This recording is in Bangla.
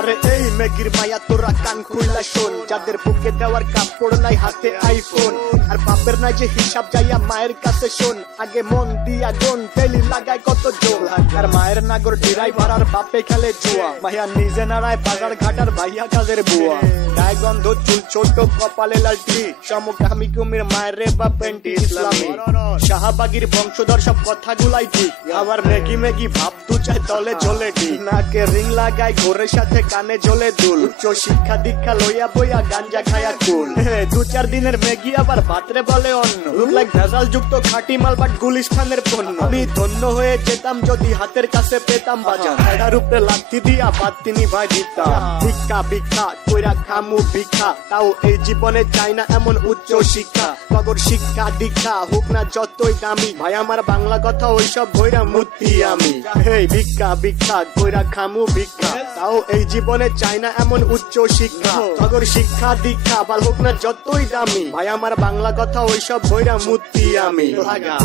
আরে এই মেগির মায়া তোরা কান খুইলা শোন, যাদের বুকে দেওয়ার কাপড় নাই হাতে আইফোন, আর বাপের নাই যে হিসাব যাইয়া মায়ের কাছে শোন, আগে মন দিয়া গুন তেলি লাগায় কত জোর, আর মায়ের নাগর ড্রাইভার আর বাপে খেলে জুয়া, মাইয়া নিজে নাড়ায় বাজার ঘাটার ভাইয়া কাজের বুয়া, গায়ে গন্ধ চুল ছোট কপালে লালটি, সমকামী কুমির মায়ের রে বা পেন্টি ইসলামী, শাহবাগীর বংশধর সব কথাগুলাই ঠিক, আবার মেগি মেগি ভাব তু চাই তলে ঝোলে ঠিক, নাকে রিং লাগায় ঘোরের সাথে কানে ঝোলে দুল, উচ্চ শিক্ষা দীক্ষা লইয়া বইয়া গাঞ্জা খায়া কুল, 2-4 দিনের মেগি আবার ভাতরে বলে অন্য, লুক লাইক ভেজাল যুক্ত খাঁটি মাল বাট গুলিস্তানের পণ্য, আমি ধন্য হয়ে যেতাম যদি হাতের কাছে পেতাম বাজার, এটার উপরে লাথি দিয়া বাদ তিনি ভাই দিতাম, ভিক্ষা ভিক্ষা কইরা খামু ভিক্ষা, তাও এই জীবনে চাই না এমন উচ্চ শিক্ষা, তগর শিক্ষা দীক্ষা হোক না যতই দামি, ভাই আমার বাংলা কথা ওইসব বইরা মূর্তি আমি, হেই ভিক্ষা ভিক্ষা কইরা খামু ভিক্ষা, তাও এই জীবনে চাই না এমন উচ্চ শিক্ষা, তগর শিক্ষা দীক্ষা বা হোক না যতই দামি, ভাই আমার বাংলা কথা ওইসব বইরা মূর্তি আমি লাগা।